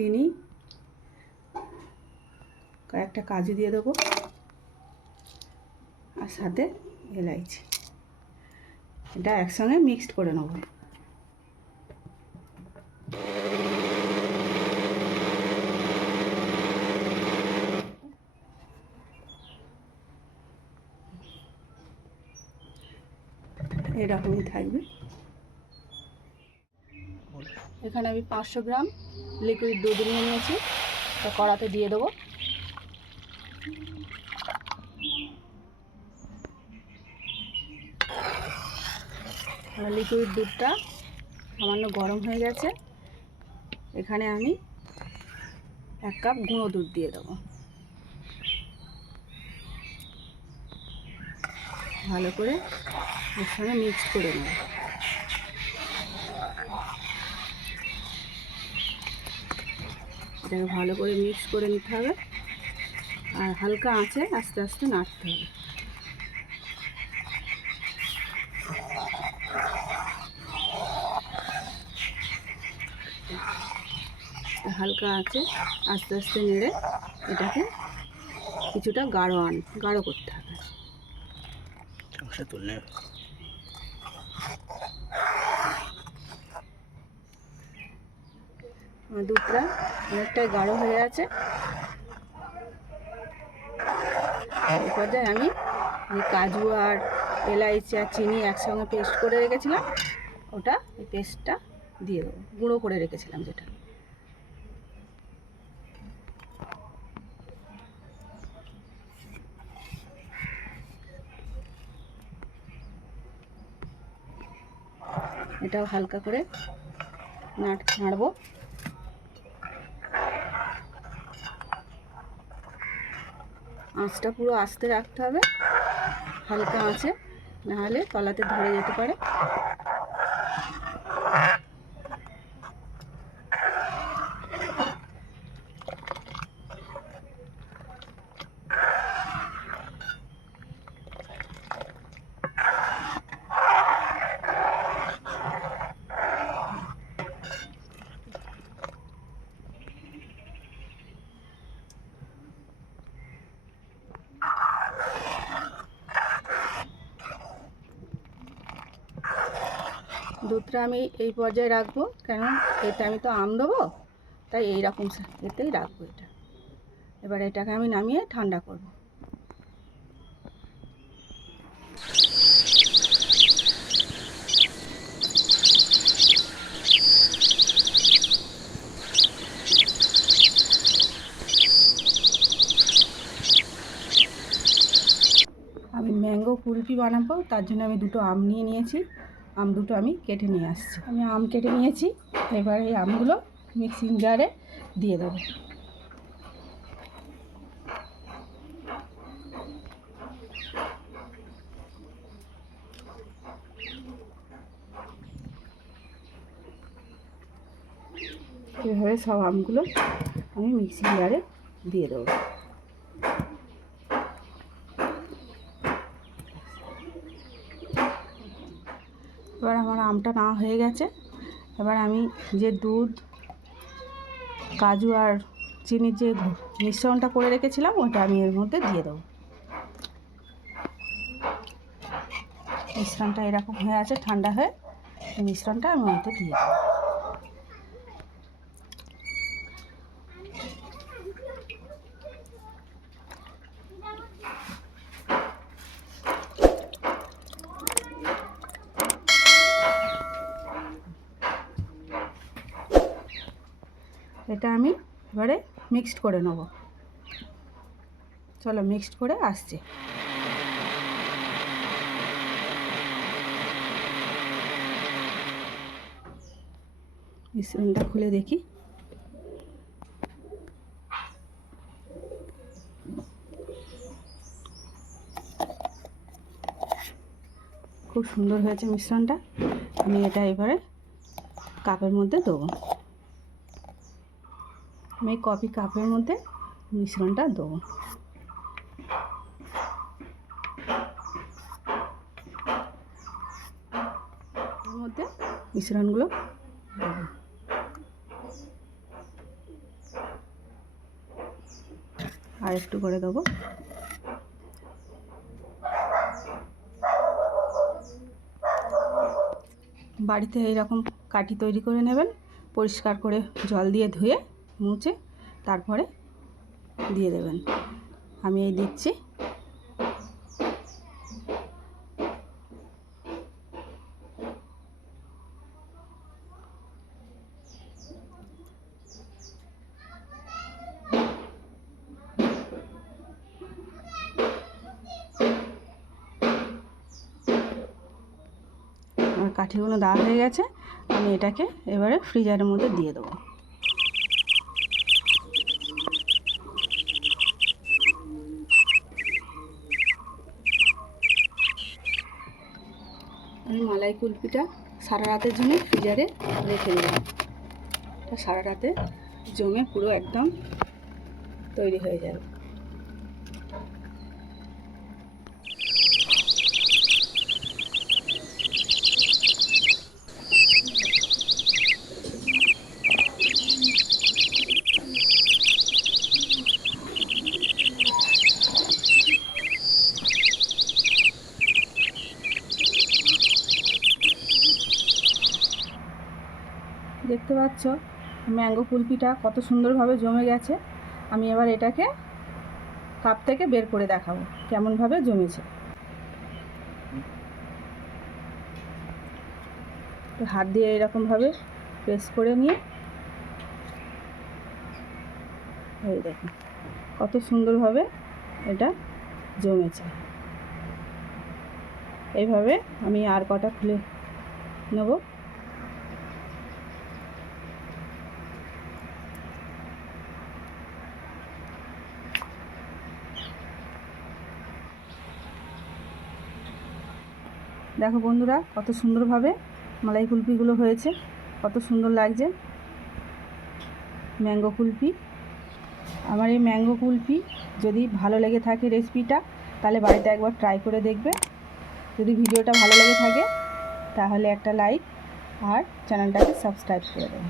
চিনি, কয়েকটা কাজু দিয়ে দেবো, আর সাথে এলাইচি। এটা একসঙ্গে মিক্সড করে নেব। এরকমই থাকবে। এখানে আমি 500 গ্রাম লিকুইড দুধ নিয়ে নিয়েছি, তো কড়াতে দিয়ে দেবো। লিকুইড দুধটা সামান্য গরম হয়ে গেছে। এখানে আমি 1 কাপ গুঁড়ো দুধ দিয়ে দেবো। ভালো করে এর সঙ্গে মিক্স করে নেব। এটাকে ভালো করে মিক্স করে নিতে হবে, আর হালকা আঁচে আস্তে আস্তে নাড়তে হবে। হালকা আঁচে আস্তে আস্তে নেড়ে এটাকে কিছুটা গাঢ় করতে হবে। দুধটা অনেকটাই গাঢ় হয়ে আছে। এই পর্যায়ে আমি কাজু আর এলাইচি আর চিনি একসঙ্গে পেস্ট করে রেখেছিলাম, ওটা এই পেস্টটা দিয়ে দেবো, গুঁড়ো করে রেখেছিলাম যেটা। এটাও হালকা করে নাড়বো। আঁচটা পুরো আস্তে রাখতে হবে, হালকা আঁচে, নাহলে তলাতে ধরে যেতে পারে। দুধটা আমি এই পর্যায়ে রাখবো, কেন এতে আমি তো আম দেবো, তাই এইরকম এতেই রাখবো এটা। এবার এটাকে আমি নামিয়ে ঠান্ডা করব। আমি ম্যাঙ্গো কুলফি বানাবো, তার জন্য আমি 2টো আম নিয়ে নিয়েছি। আম দুটো আমি কেটে নিয়ে আসছি। আমি আম কেটে নিয়েছি, এবার এই আমগুলো মিক্সিং জারে দিয়ে দেবো। এভাবে সব আমগুলো আমি মিক্সিং জারে দিয়ে দেবো। এবার আমার আমটা না হয়ে গেছে। এবার আমি যে দুধ, কাজু আর চিনির যে মিশ্রণটা করে রেখেছিলাম, ওটা আমি এর মধ্যে দিয়ে দেবো। মিশ্রণটা এরকম হয়ে আছে, ঠান্ডা হয়ে এই মিশ্রণটা আমি মধ্যে দিয়ে দেবো। এটা আমি এবারে মিক্সড করে নেব। চলো মিক্সড করে আসছে। মিশ্রণটা খুলে দেখি। খুব সুন্দর হয়েছে মিশ্রণটা। আমি এটা এবারে কাপের মধ্যে দেবো। আমি কফি কাপের মধ্যে মিশ্রণটা দেবো। এর মধ্যে মিশ্রণগুলো দেবো। আর একটু করে দেবো। বাড়িতে এইরকম কাঠি তৈরি করে নেবেন, পরিষ্কার করে জল দিয়ে ধুয়ে মুছে তারপরে দিয়ে দেবেন। আমি এই দিচ্ছি। আমার কাঠিগুলো দেওয়া হয়ে গেছে, আমি এটাকে এবারে ফ্রিজারের মধ্যে দিয়ে দেবো। আমি মালাই কুলফিটা সারা রাতের জন্য ফ্রিজারে রেখে দিলাম। এটা সারা রাতে জমে পুরো একদম তৈরি হয়ে যাবে। দেখতে পাচ্ছ ম্যাঙ্গো কুলফিটা কত সুন্দরভাবে জমে গেছে। আমি এবার এটাকে কাপ থেকে বের করে দেখাবো কেমনভাবে জমেছে। তো হাত দিয়ে এরকমভাবে প্রেস করে নিয়ে এই দেখুন কত সুন্দরভাবে এটা জমেছে। এইভাবে আমি আর কটা খুলে নেব। দেখো বন্ধুরা কত সুন্দরভাবে মালাই কুলফিগুলো হয়েছে, কত সুন্দর লাগছে ম্যাঙ্গো কুলফি। আমার এই ম্যাঙ্গো কুলফি যদি ভালো লেগে থাকে রেসিপিটা, তাহলে বাড়িতে একবার ট্রাই করে দেখবে। যদি ভিডিওটা ভালো লেগে থাকে তাহলে একটা লাইক আর চ্যানেলটাকে সাবস্ক্রাইব করে দেবে।